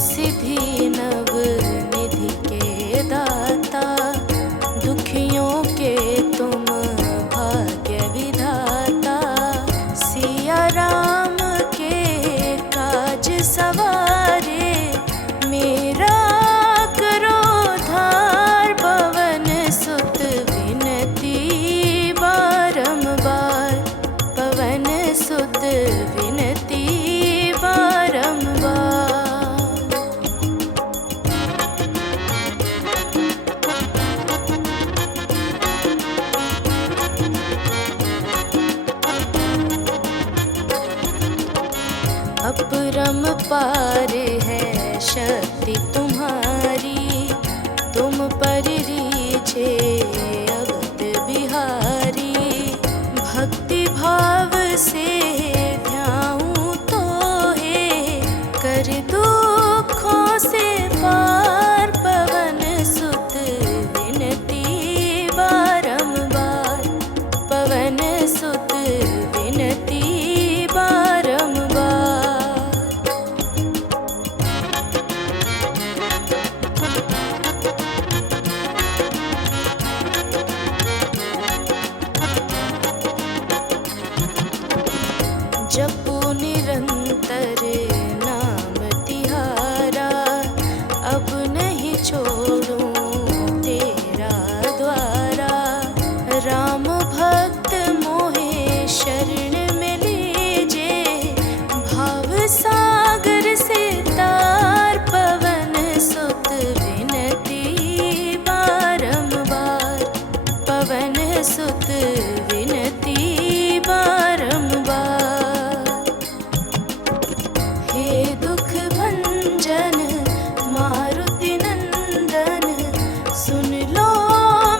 सिद्धि नव निधि के दाता, दुखियों के तुम भाग्य विधाता। सिया राम के काज सवारे, मेरा करो धार। पवन सुत विनती बारंबार, पवन सुत विनती बारंबार। अपरम पार है शक्ति तुम्हारी, तुम पर रीझे अवध बिहारी। भक्ति भाव से ध्याऊं तो हे, कर दुखों से पार। पवन सुत विनती बारंबार, पवन सुत विनती बारंबार। जपू निरंतर नाम तिहारा, अब नहीं छोड़ूं तेरा द्वारा। राम भक्त मोहे शरण में लीजे, भाव सागर से तार। पवन सुत विनती बारंबार, पवन सुत विनती बारंबार। हे दुख भंजन मारुति नंदन, सुन लो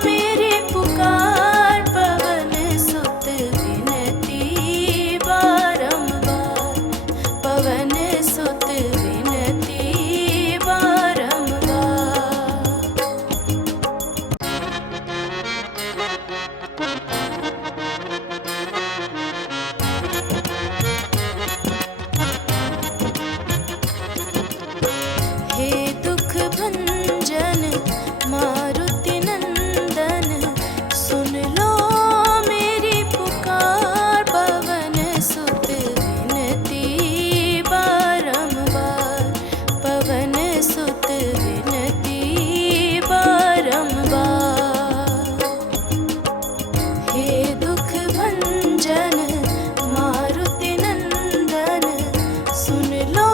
मेरी पुकार। पवन सुत विनती बारंबार, पवन सुत विनती बारंबार। हे दुख भंजन मारुति नंदन, सुन लो मेरी पुकार। पवन सुत विनती बारंबार, पवन सुत विनती बारंबार। हे दुख भंजन मारुति नंदन, सुन लो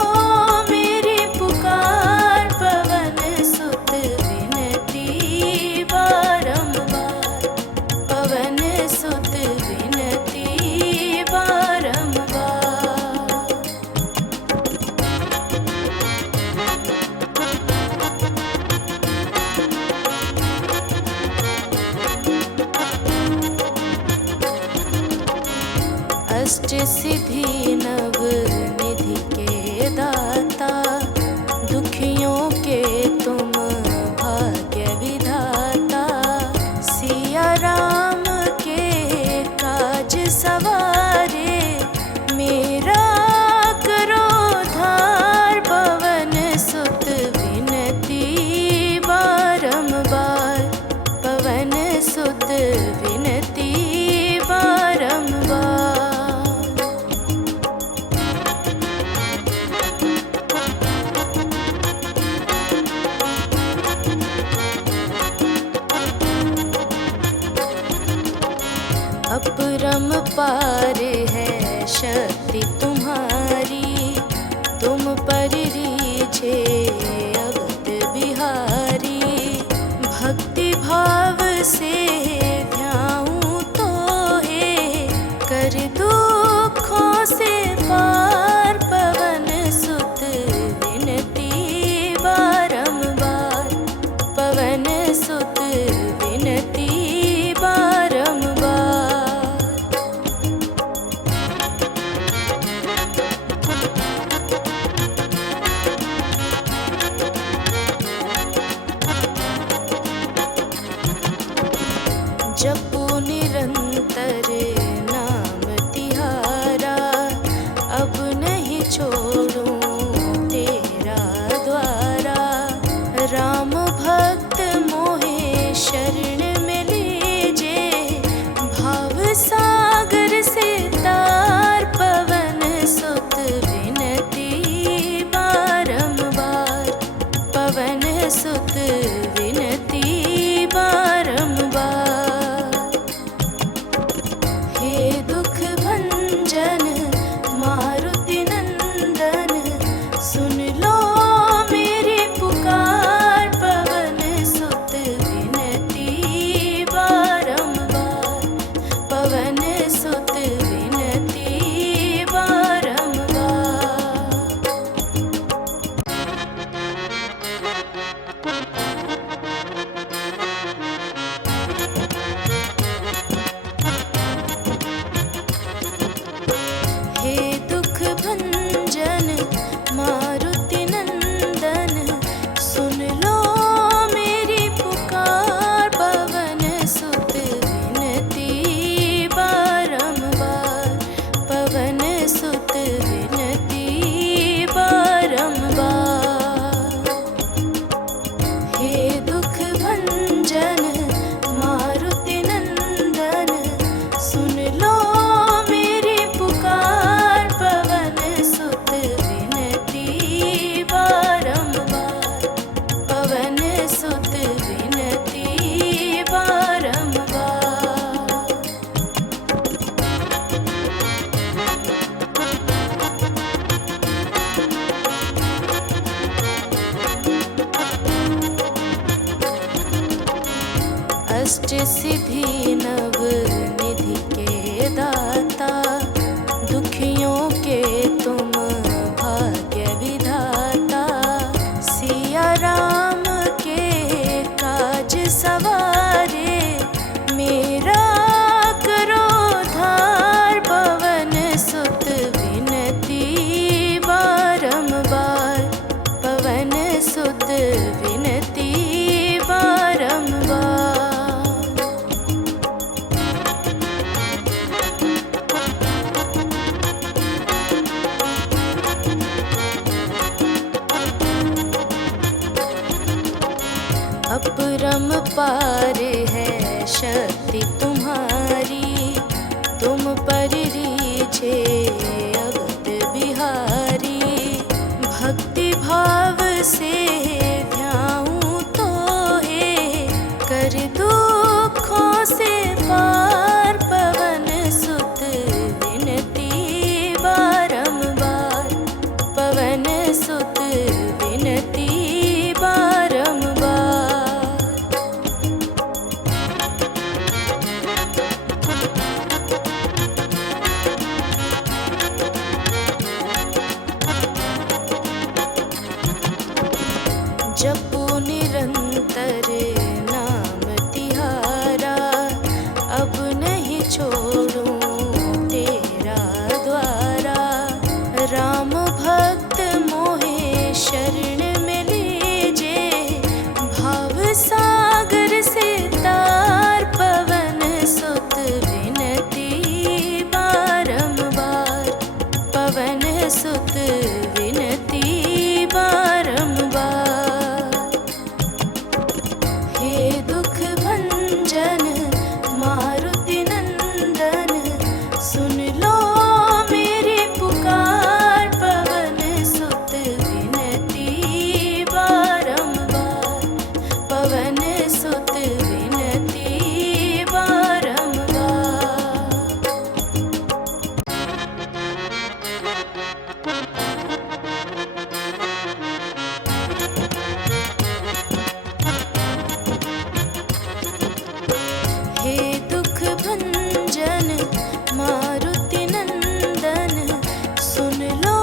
मेरी पुकार। पवन सुत विनती बारंबार, पवन सुत विनती बारंबार। अष्ट सिद्धि नव निधि के दाता, दुखियों के तुम भाग्य विधाता। सिया राम के काज सवारे, मेरा करो धार। पवन सुत विनती बारंबार, पवन सुत विनती बारंबार। अपरम पार है शक्ति तुम्हारी, तुम पर रीझे अवध बिहारी। भक्ति भाव से ध्याऊं तो हे, कर दुखों से पार। पवन सुत विनती बारंबार, पवन सुत विनती बारंबार। जपू निरंतर नाम सिद्धि नव निधि के दाता, दुखियों के तुम भाग्य विधाता। सिया राम के काज सवारे, मेरा करो धार। पवन सुत विनती बारंबार, पवन सुत विनती बारंबार। अपरम पार है शक्ति तुम्हारी, तुम पर रीझे अवध बिहारी। भक्ति भाव से ध्याऊं तो हे, कर दुखों से पार। पवन सुत विनती बारंबार, पवन सुत विनती बारंबार। जपो निरंतर नाम तिहारा, अब नहीं छोड़ूं तेरा द्वारा। राम भक्त मोहे शरण में लीजे, भाव सागर से तार। पवन सुत विनती बारंबार, पवन सुत विनती बारंबार। हे दुख भंजन मारुति नंदन, सुन लो मेरी पुकार। पवन सुत विनती बारंबार, पवन सुत विनती बारंबार। हे दुख भंजन मारुति नंदन, सुन लो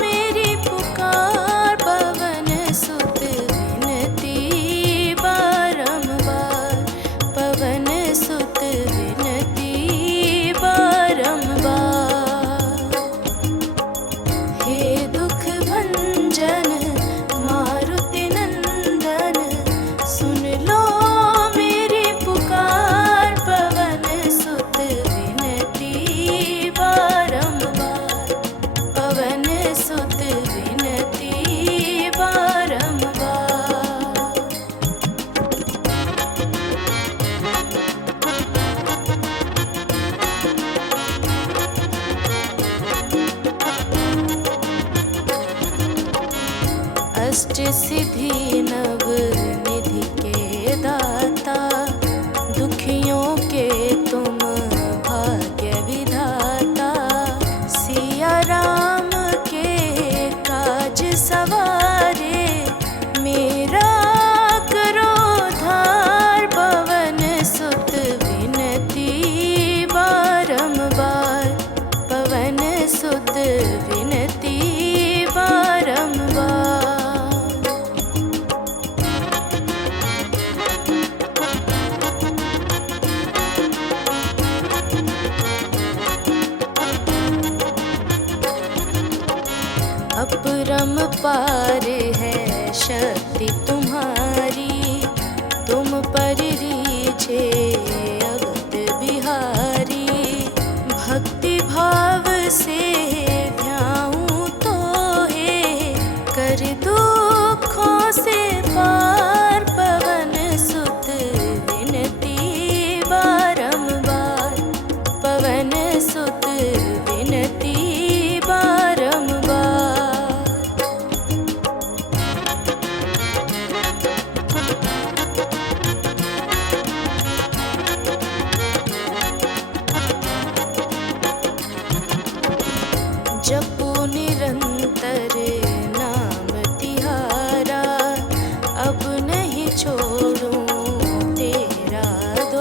मेरी पुकार। पवन सुत विनती बारंबार, पवन सुत विनती बारंबार। हे दुख भंजन मारुति नंदन, सुन लो मेरी पुकार। पवन सुत विनती बारंबार, पवन सुत विनती बारंबार। अष्ट सिद्धि नव निधि के दाता, दुखियों के तुम भाग्य विधाता। सिया राम के काज सवारे, मेरा करो धार। पवन सुत विनती बारंबार, पवन सुत विनती बारंबार। अपरम पार है शक्ति तुम्हारी, तुम पर रीझे अवध बिहारी। भक्ति भाव से ध्याऊं तो हे, कर दुखों से पार। पवन सुत विनती बारंबार, पवन सुत विनती बारंबार। जपो निरंतर नाम तिहारा, अब नहीं छोड़ूं तेरा द्वारा।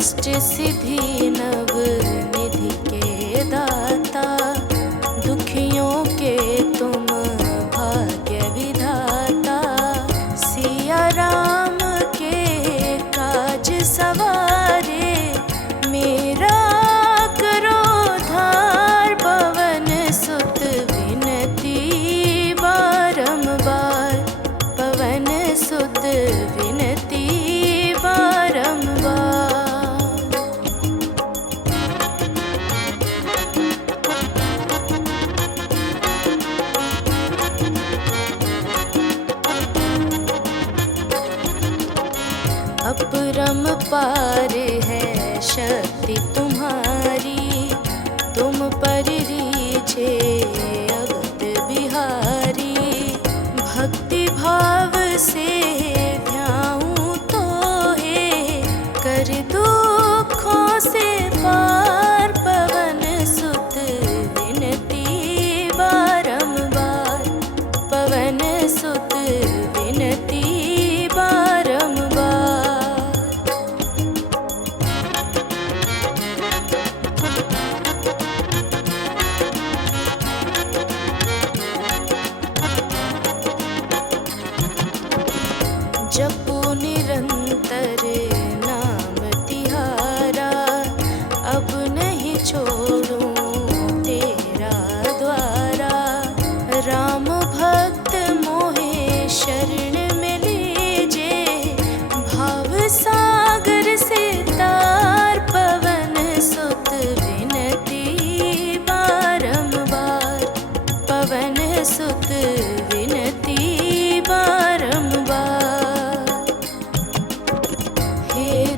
अष्ट सिद्धि नव निधि के दाता, दुखियों के तुम भाग्य विधाता। सिया राम के काज सवारे, मेरा करो धार। पवन सुत विनती बारंबार, पवन सुत विनती बारंबार। अपरम पार है शक्ति तुम्हारी, तुम पर रीछे अवध बिहारी। भक्ति भाव से ध्याऊं तो है, कर दुखों से पार। पवन सुत विनती बारंबार, पवन सुत विनती बारंबार। जपो निरंतर नाम तिहारा, अब नहीं छोड़ूं तेरा द्वारा। राम भक्त मोहे शरण में लीजे, भाव सागर से तार। पवन सुत विनती बारंबार, पवन सुत विनती बारंबार। हे